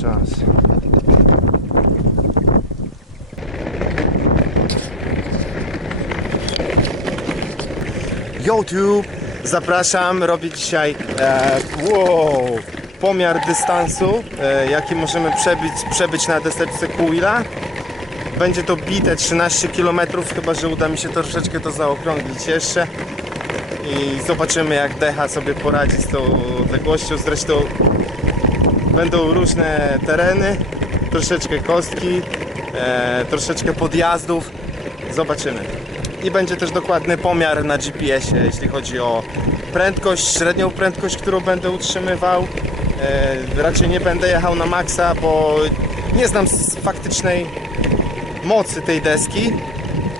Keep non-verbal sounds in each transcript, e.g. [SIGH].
czas. YouTube! Zapraszam, robię dzisiaj e, wow, pomiar dystansu, e, jaki możemy przebyć, przebyć na deseczce Kuila. Będzie to bite 13 km, chyba że uda mi się troszeczkę to zaokrąglić jeszcze. I zobaczymy jak Decha sobie poradzi z tą odległością. Zresztą będą różne tereny, troszeczkę kostki, e, troszeczkę podjazdów. Zobaczymy. I będzie też dokładny pomiar na GPS-ie, jeśli chodzi o prędkość, średnią prędkość, którą będę utrzymywał. E, raczej nie będę jechał na maksa, bo nie znam faktycznej mocy tej deski.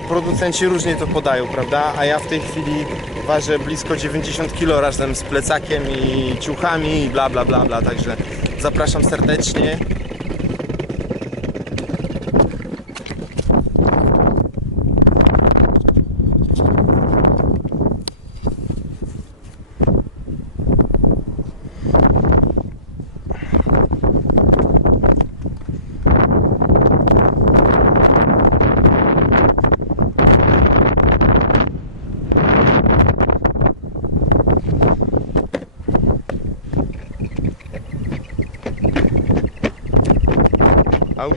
Producenci różnie to podają, prawda? A ja w tej chwili ważę blisko 90 kg razem z plecakiem i ciuchami i bla bla bla bla, także zapraszam serdecznie. Auć.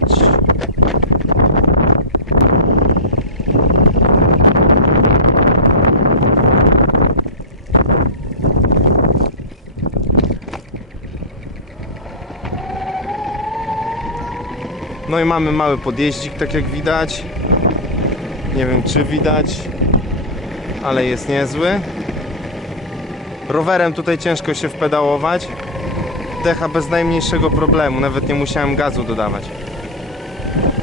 No i mamy mały podjeździk, tak jak widać. Nie wiem czy widać, ale jest niezły. Rowerem tutaj ciężko się wpedałować decha bez najmniejszego problemu, nawet nie musiałem gazu dodawać. you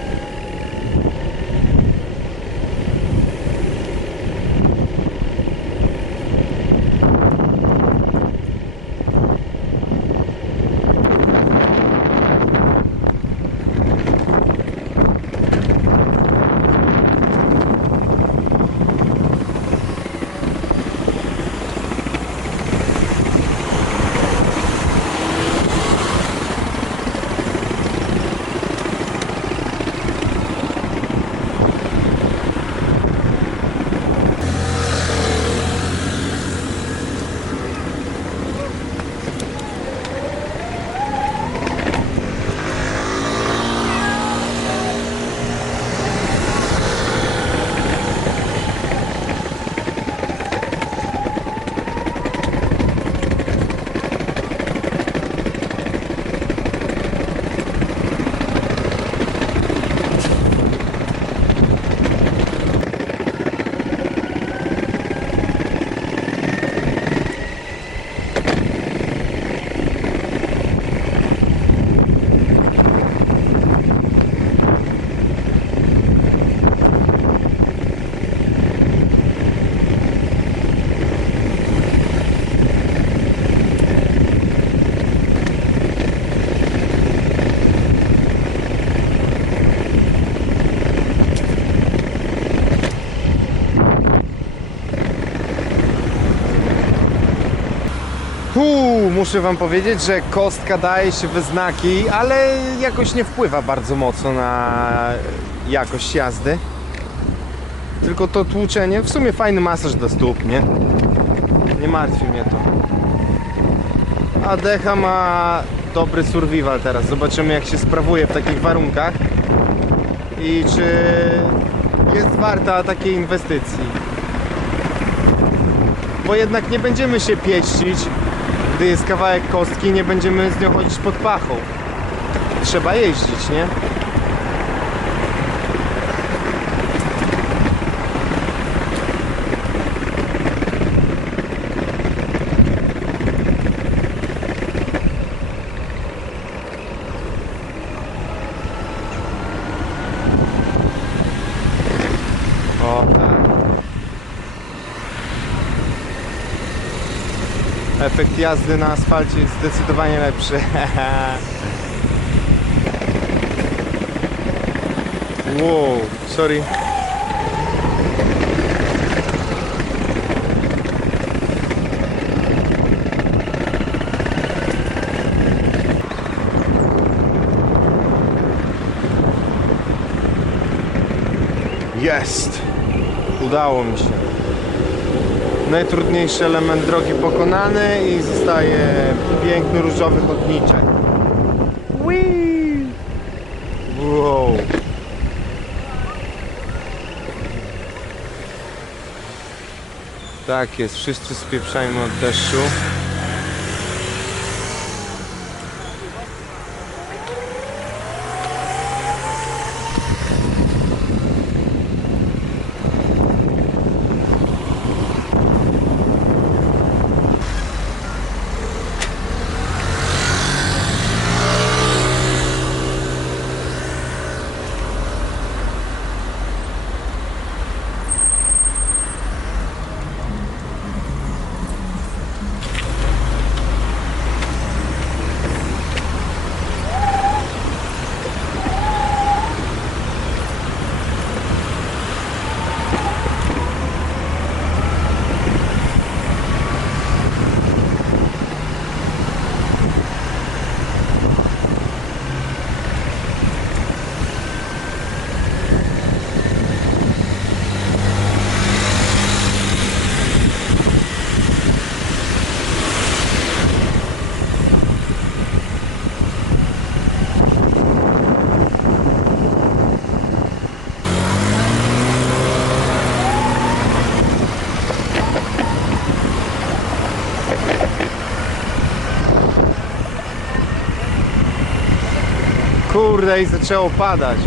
Muszę wam powiedzieć, że kostka daje się we znaki, ale jakoś nie wpływa bardzo mocno na jakość jazdy. Tylko to tłuczenie, w sumie fajny masaż do stóp, nie? Nie martwi mnie to. A Decha ma dobry survival teraz. Zobaczymy jak się sprawuje w takich warunkach i czy jest warta takiej inwestycji. Bo jednak nie będziemy się pieścić, gdy jest kawałek kostki, nie będziemy z nią chodzić pod pachą. Trzeba jeździć, nie? efekt jazdy na asfalcie jest zdecydowanie lepszy. [LAUGHS] wow, sorry. Jest! Udało mi się. Najtrudniejszy element drogi pokonany i zostaje piękny różowy chodniczek. Wow. Tak jest, wszyscy spieprzajmy od deszczu. Kurde i zaczęło padać.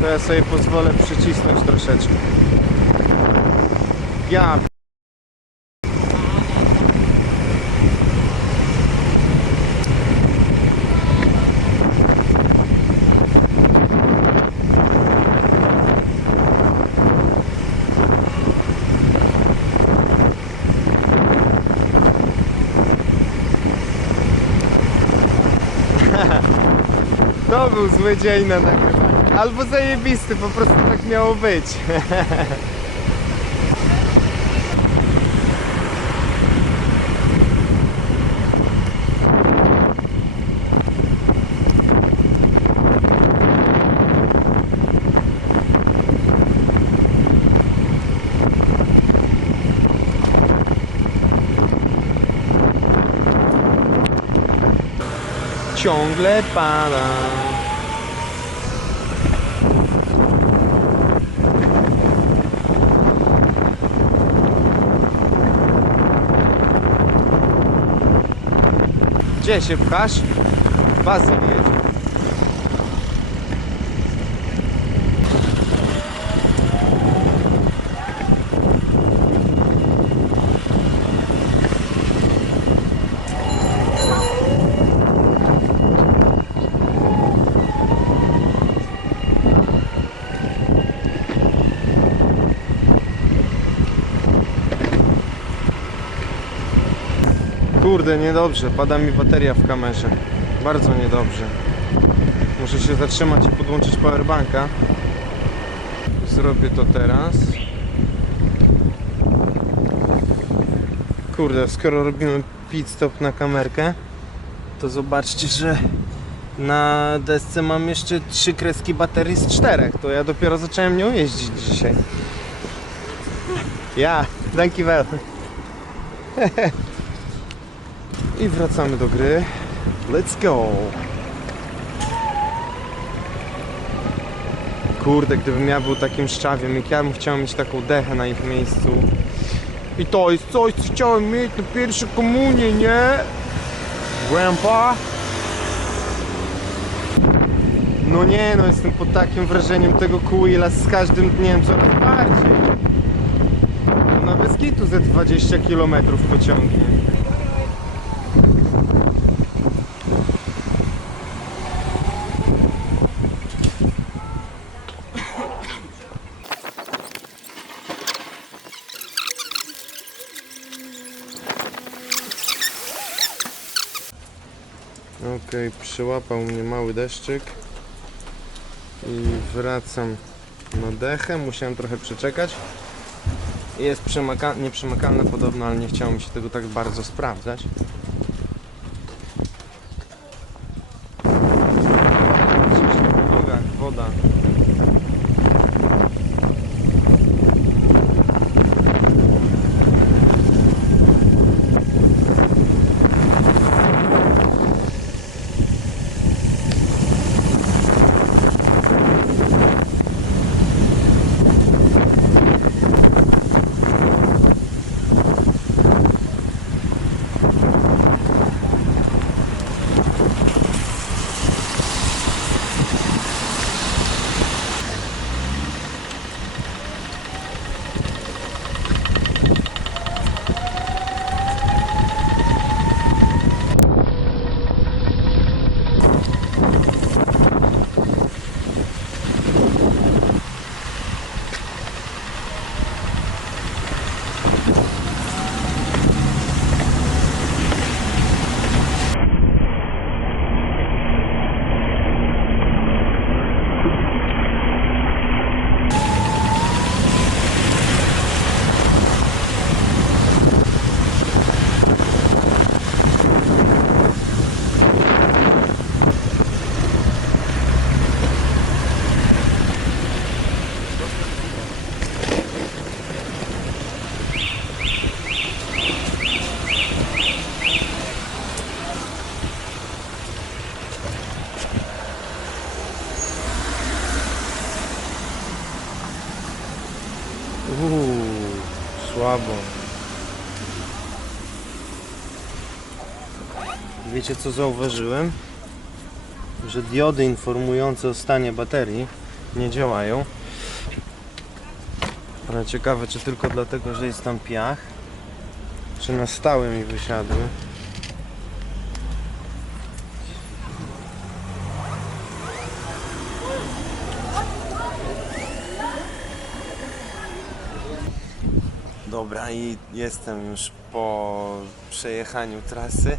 To ja sobie pozwolę przycisnąć troszeczkę. Ja. To był zły dzień na nagrywanie. Albo zajebisty, po prostu tak miało być. Ciągle pada. Gdzie się pchasz? Bazyl jedzie. Kurde, niedobrze. Pada mi bateria w kamerze. Bardzo niedobrze. Muszę się zatrzymać i podłączyć powerbanka. Zrobię to teraz. Kurde, skoro robimy pit stop na kamerkę, to zobaczcie, że na desce mam jeszcze trzy kreski baterii z czterech. To ja dopiero zacząłem nią jeździć dzisiaj. Ja, dankjewel. [LAUGHS] I wracamy do gry. Let's go! Kurde, gdybym ja był takim szczawiem, jak ja bym chciał mieć taką dechę na ich miejscu. I to jest coś, co chciałem mieć na pierwszą komunię, nie? Grandpa? No nie, no jestem pod takim wrażeniem tego Kuila z każdym dniem coraz bardziej. No bez kitu ze 20 km pociągnie. Okej, przyłapał mnie mały deszczyk i wracam na dechę. Musiałem trochę przeczekać. Jest przemaka nieprzemakalne podobno, ale nie chciało mi się tego tak bardzo sprawdzać. Wiecie co zauważyłem? Że diody informujące o stanie baterii nie działają. Ale ciekawe czy tylko dlatego, że jest tam piach, czy na stałe mi wysiadły. Dobra i jestem już po przejechaniu trasy.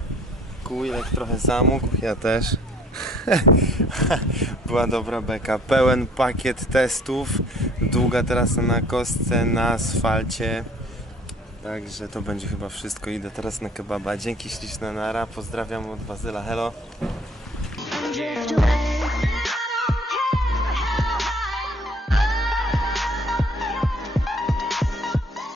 Kółilek trochę zamógł, ja też. [LAUGHS] Była dobra beka. Pełen pakiet testów. Długa trasa na kostce, na asfalcie. Także to będzie chyba wszystko. Idę teraz na kebaba. Dzięki śliczne nara. Pozdrawiam od Bazyla. Hello.